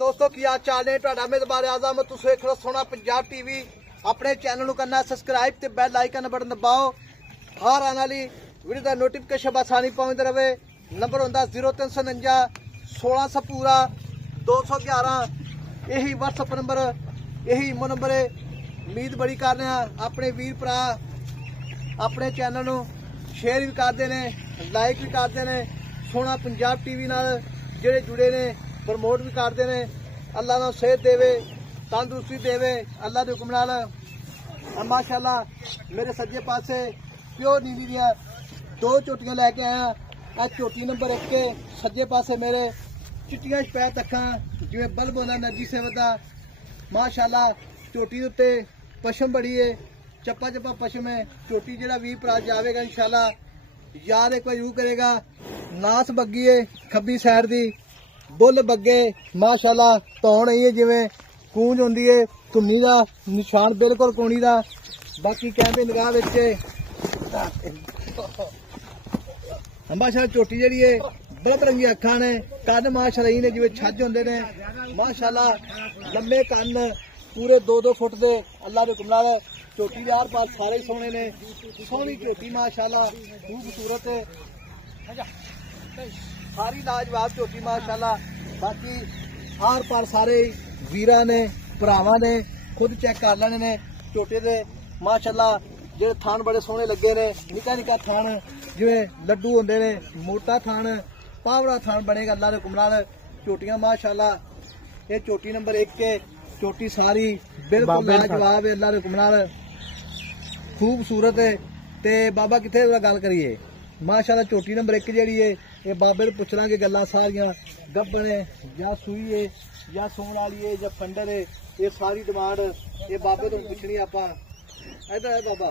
दोस्तों की हाल चाल है तुहाडा मेजबान आजम तुसीं देख रहे हो सोना पंजाब टीवी। अपने चैनल नूं करना सबसक्राइब ते बैल आइकन बटन दबाओ। हर आने वाली वीडियो का नोटिफिकेशन आसानी पहुंचते रहे। नंबर होंदा 0349 1600 पूरा 211। यही व्हाट्सएप नंबर यही इमो नंबर है। उम्मीद बड़ी कर रहे हैं अपने वीर भरा अपने चैनल नूं शेयर भी करते हैं, लाइक भी करते हैं। सोना पंजाब टीवी नाल जिहड़े जुड़े ने प्रमोट भी करते हैं। अल्लाह ना सेहत देवे, तंदुरुस्ती देवे अल्लाह के हुक्म नाल। माशाअल्लाह मेरे सज्जे पासे प्योर नीली दियां दो झोटियां लैके आया। अज झोटी नंबर 1 के सज्जे पासे मेरे चिट्टियां शपैत अखां जिवें बल्ब होंदा एनर्जी सेवा दा। माशाअल्लाह झोटी उत्ते पशम बड़ी है, चप्पा चप्पा पशम है। झोटी जिहड़ा वीर भरा जावेगा इंशाअल्लाह यार एक बार यूं करेगा। नास बग्गी है खब्बी साइड दी, बुल बग्गे माशाअल्लाह धौन ही है जिवें कूंज होंदी है। धुन्नी दा निशान बिल्कुल कोणी दा। बाकी कैमरे निगाह विच माशाअल्लाह झोटी जिहड़ी है बरफ रंगी अखां ने, कन्न माशाअल्लाह ने जिवें छज होंदे ने। माशाअल्लाह लंबे कन्न पूरे 2-2 फुट दे अल्लाह दे हुक्म नाल। झोटी दे आर पार सारे सोहणे ने, सोहनी झोटी माशाअल्लाह खूबसूरत है, सारी लाजवाब झोटी माशाअल्लाह। बाकी आर पार सारे वीरां ने भरावां ने खुद चेक कर लेने ने झोटे दे। माशाअल्लाह जेडे थान बड़े सोहणे लगे ने, निक्का निक्का थान जिवें लड्डू होंदे ने, मोटा थान पावड़ा थान बनेगा अल्लाह दे हुक्म नाल। झोटियां माशाअल्लाह ये झोटी नंबर 1 के झोटी सारी बिल्कुल लाजवाब है अल्लाह दे हुक्म नाल, खूबसूरत है। ते बाबा किथे गल करिए माशाअल्लाह झोटी नंबर 1 जिहड़ी है ये बाबे नूं पुछ लांगे गल्लां सारियां। गब्बन है या सूई है या सूण वाली है या फंडर है, ये सारी डिमांड ये बाबे तो पुछनी आपां। इधर है बाबा।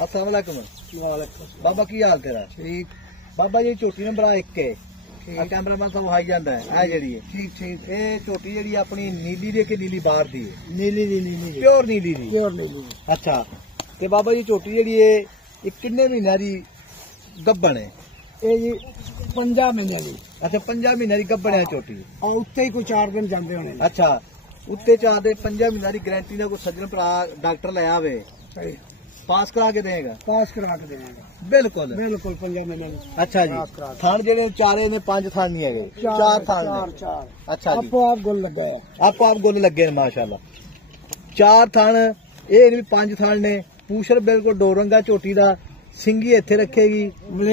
अस्सलाम वालेकुम। बाबा की हाल तेरा? ठीक बाबा जी। झोटी नंबर 1 के कैमरामैन साहब आई जाता है जिहड़ी है ठीक ठीक। ये झोटी जिहड़ी अपनी नीली दी कि नीली बाहर दी है? नीली दी प्योर नीली दी। प्योर नीली। अच्छा ते बाबा जी झोटी जिहड़ी है ये किन्ने महीने दी गब्बन है? ये जी 5 महीने दी। अच्छा 5 महीने दी गब्बन है झोटी। और उत्ते ही कोई 4 दिन जांदे होने। अच्छा उत्ते 4 दिन 5 महीने दी गारंटी दा कोई सज्जन भरा डॉक्टर ले आवे पास करा के देगा? पास करा के देगा बिल्कुल बिल्कुल 5 महीने दी। अच्छा जी थान जेडे चारे ने 5 थान नहीं है? 4 थान। अच्छा जी आपो आप गोल लगा है? आपो आप गोल लगे ने माशाअल्लाह। 4 थान ये 5 थान ने। पूछर बिल्कुल डोरंगा झोटी दा, सिंगी इत्थे रखेगी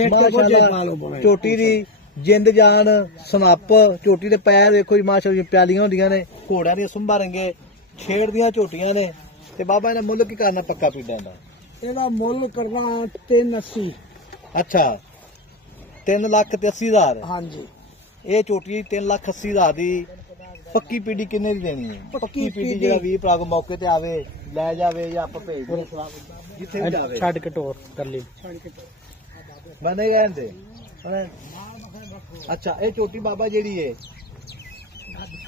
माशाअल्लाह। झोटी दी जिंद जान सनप, झोटी दे पैर देखो जी माशाअल्लाह प्यालियां होंदियां ने, घोड़ियां दी सुंभा रंगे छेड़ दियां झोटियां ने। ते बाबा इहदा मुੱਲ की करना पक्का पीड़ा दा? ਇਹਦਾ ਮੁੱਲ ਕਰਨਾ 380। ਅੱਛਾ 3,80,000। ਹਾਂਜੀ ਇਹ ਝੋਟੀ 3,80,000 ਦੀ। ਪੱਕੀ ਪੀੜੀ ਕਿੰਨੇ ਦੀ ਦੇਣੀ ਹੈ? ਪੱਕੀ ਪੀੜੀ ਜਿਹੜਾ 20 ਭਰਾ ਕੋ ਮੌਕੇ ਤੇ ਆਵੇ ਲੈ ਜਾਵੇ ਜਾਂ ਆਪਾਂ ਭੇਜ ਦੇ ਜਿੱਥੇ ਵੀ ਜਾਵੇ ਛੱਡ ਕੇ ਟੋਰ ਕਰ ਲਈ ਬਣੇ ਕਹਿੰਦੇ। ਅੱਛਾ ਇਹ ਝੋਟੀ ਬਾਬਾ ਜਿਹੜੀ ਹੈ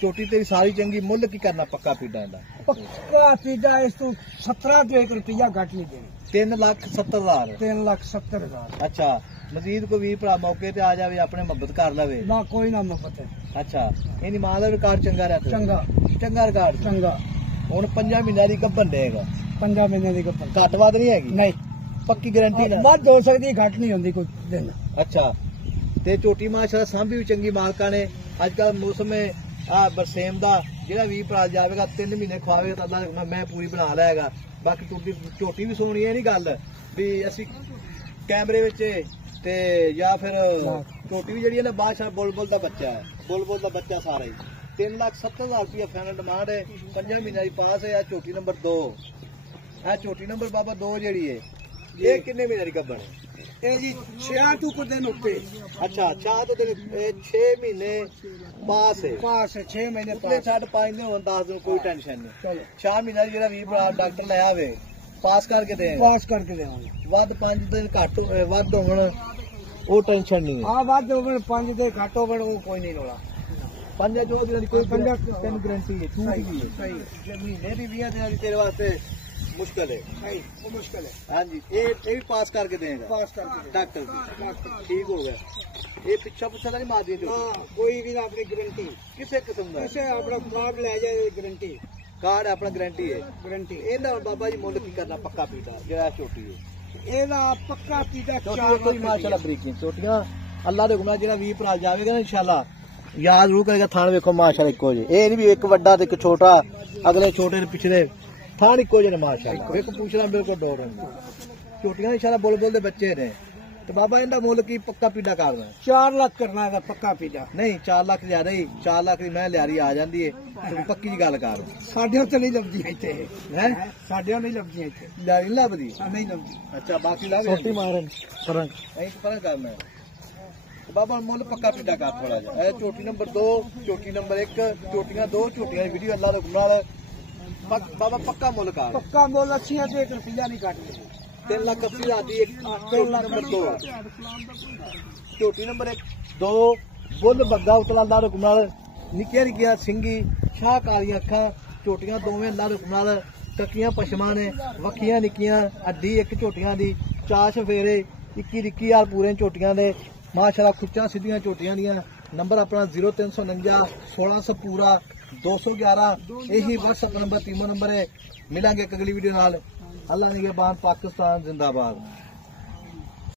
झोटी तेरी सारी चंगी। मुੱਲ की करना पक्का पीड़ा दा? पक्का पीड़ा इस तो 17 रुपया घट नहीं देना। 3,70,000। 3,70,000। अच्छा मजीद कोई वीर भरा मौके ते आ जावे अपने मुहब्बत कर लवे ना? कोई ना मुहब्बत है। अच्छा इहदी मां दा रिकॉर्ड चंगा रहता? चंगा चंगा रिकॉर्ड चंगा। हुण 5 महीने दी गब्बन देगा? 5 महीने दी गब्बन घट वध नहीं हैगी? नहीं पक्की गारंटी ना? वध हो सकदी घट नहीं होंदी कोई दिन। अच्छा ते झोटी माशाअल्लाह सांभी भी चंगी मालका ने। अजकल मौसम बरसेम का जो भी भरा जाएगा 3 महीने खुआवे तो अल्लाह मैं पूरी बना लैगा। बाकी तुझी झोटी भी सोनी है नहीं गल भी असी कैमरे ते या फिर झोटी भी जी बादशाह बुलबुल का बच्चा है। बुलबुल का बच्चा सारा ही 3,70,000 रुपया फाइनल डिमांड है। 5 महीने की पास है। झोटी नंबर 2 है। झोटी नंबर बाबा 2 जी है ये किन्ने महीने की गब्बन है? जी 6 दिन उत्ते। अच्छा 6 महीने पास है। पास है 6 महीने पास 5 दिन हो 10 दिन कोई टेंशन नहीं। चलो 4 महीने जो भी डॉक्टर ले आवे पास करके दे पास करके देंगे। वध 5 दिन घट वध होण वो टेंशन नहीं है। हाँ वध होण 5 दिन घट होण वो कोई नहीं रोला। 5 जो दिन कोई 5 दिन गारंटी है। छूट भी है सही महीने की 20 दिन तेरे वास्ते मुश्किल है नहीं वो मुश्किल है। हाँ जी ये भी पास करके देगा पास करके डॉक्टर ठीक हो गया ये पिछा पुछा नहीं मार दिया हाँ कोई भी ना अपनी गारंटी किसे किस्म का ऐसे अपना कार्ड ले जाए गारंटी कार्ड अपना गारंटी है गारंटी ਇਹਦਾ ਬਾਬਾ ਜੀ ਮੁੱਲ ਕੀ ਕਰਨਾ ਪੱਕਾ ਪੀਦਾ ਜਿਹੜਾ ਛੋਟੀ ਹੈ ਇਹਦਾ ਪੱਕਾ ਪੀਦਾ ਛੋਟੀ ਕੋਈ ਮਾਸ਼ਾਅੱਲਾ ਬਰੀਕੀ ਛੋਟੀਆਂ ਅੱਲਾ ਦੇ ਗੁਨਾਹ ਜਿਹੜਾ 20 ਭਰਾ ਜਾਵੇਗਾ ਨਾ ਇਨਸ਼ਾਅੱਲਾ ਯਾਦ ਰੂ ਕਰੇਗਾ ਥਾਣ ਵੇਖੋ ਮਾਸ਼ਾਅੱਲਾ ਇੱਕੋ ਜੇ ਇਹ ਨਹੀਂ ਵੀ ਇੱਕ ਵੱਡਾ ਤੇ ਇੱਕ ਛੋਟਾ ਅਗਲੇ ਛੋਟੇ ਦੇ ਪਿਛਲੇ ਥਾਣ ਇੱਕੋ ਜਿਹੇ ਨੇ ਮਾਸ਼ਾਅੱਲਾ ਵੇਖੋ ਪੁੱਛਣਾ ਬਿਲਕੁਲ ਡੋਰ ਛੋਟੀਆਂ ਇਨਸ਼ਾਅੱਲਾ ਬੋਲ ਬੋਲ ਦੇ ਬੱਚੇ ਨੇ ਤੇ ਬਾਬਾ ਇਹਦਾ ਮੁੱਲ ਕੀ ਪੱਕਾ ਪੀਦਾ ਕਰਨਾ 4 ਲੱਖ ਕਰਨਾ ਇਹਦਾ ਪੱਕਾ ਪੀਦਾ ਨਹੀਂ 4 ਲੱਖ ਜ਼ਿਆਦਾ ਹੀ 4 ਲੱਖ ਦੀ ਮੈਂ ਲਿਆਰੀ ਆ ਜਾਂਦੀ ਹੈ ਤੂੰ ਪੱਕੀ ਦੀ ਗੱਲ ਕਰ ਸਾਡੇ ਉੱਤੇ ਨਹੀਂ ਲੱਭਦੀਆਂ ਇੱਥੇ ਹੈ ਸਾਡੇ ਨਹੀਂ ਲੱਭਦੀਆਂ ਇੱਥੇ ਲਿਆਰੀ ਨਹੀਂ ਲੱਭਦੀ ਨਹੀਂ ਲੱਭਦੀ ਅੱਛਾ ਬਾਕੀ ਲੱਭ ਛੋਟੀ ਮਾਰਨ ਫਰਕ ਐਂ ਫਰਕ ਕਰਨਾ ਬਾਬਾ ਮੁੱਲ ਪੱਕਾ ਪੀਦਾ ਕਰ ਥੋੜਾ ਜਿਹਾ ਇਹ ਝੋਟੀ ਨੰਬਰ 2 ਝੋਟੀ ਨੰਬਰ 1 ਝੋਟੀਆਂ 2 ਝੋਟੀਆਂ ਦੀ ਵੀਡੀਓ ਅੱਲਾ ਦੇ ਗੁਨਾਹ ਨਾਲ ਬਾਬਾ ਪੱਕਾ ਮੁੱਲ ਕਰ ਪੱਕਾ ਮੁੱਲ ਅੱਛੀਆਂ ਤੇ 1 ਰੁਪਿਆ ਨਹੀਂ ਕੱਟਦੇ 3 ਲੱਖ 80 ਹਜ਼ਾਰ ਦੀ ਇੱਕ ਝੋਟੀ ਨੰਬਰ 2 ਝੋਟੀ ਨੰਬਰ 1 2 ਬੁੱਲ ਬੱਗਾ ਉਤਲਾ ਅੱਲਾ ਦੇ ਗੁਨਾਹ ਨਾਲ ਨਿੱਕੀਆਂ ਨਿੱਕੀਆਂ ਸਿੰਗੀ ਸ਼ਾਹ ਕਾਲੀਆਂ ਅੱਖਾਂ ਝੋਟੀਆਂ ਦੋਵੇਂ ਅੱਲਾ ਦੇ ਗੁਨਾਹ ਨਾਲ ਟੱਕੀਆਂ ਪਸ਼ਮਾਂ ਨੇ ਵੱਖੀਆਂ ਨਿੱਕੀਆਂ ਅੱਡੀ ਇੱਕ ਝੋਟੀਆਂ ਦੀ ਚਾਸ਼ ਫੇਰੇ 21 ਹਜ਼ਾਰ ਪੂਰੇ ਝੋਟੀਆਂ ਦੇ ਮਾਸ਼ਾਅੱਲਾ ਖੁੱਚਾਂ ਸਿੱਧੀਆਂ ਝੋਟੀਆਂ ਦੀਆਂ ਨੰਬਰ ਆਪਣਾ 0349 1600 ਪੂਰਾ 211 ਇਹੀ WhatsApp ਨੰਬਰ 3 ਨੰਬਰ ਹੈ ਮਿਲਾਂਗੇ ਇੱਕ ਅਗਲੀ ਵੀਡੀਓ ਨਾਲ ਅੱਲਾ ਨਿਗਹਿਬਾਨ ਪਾਕਿਸਤਾਨ ਜ਼ਿੰਦਾਬਾਦ।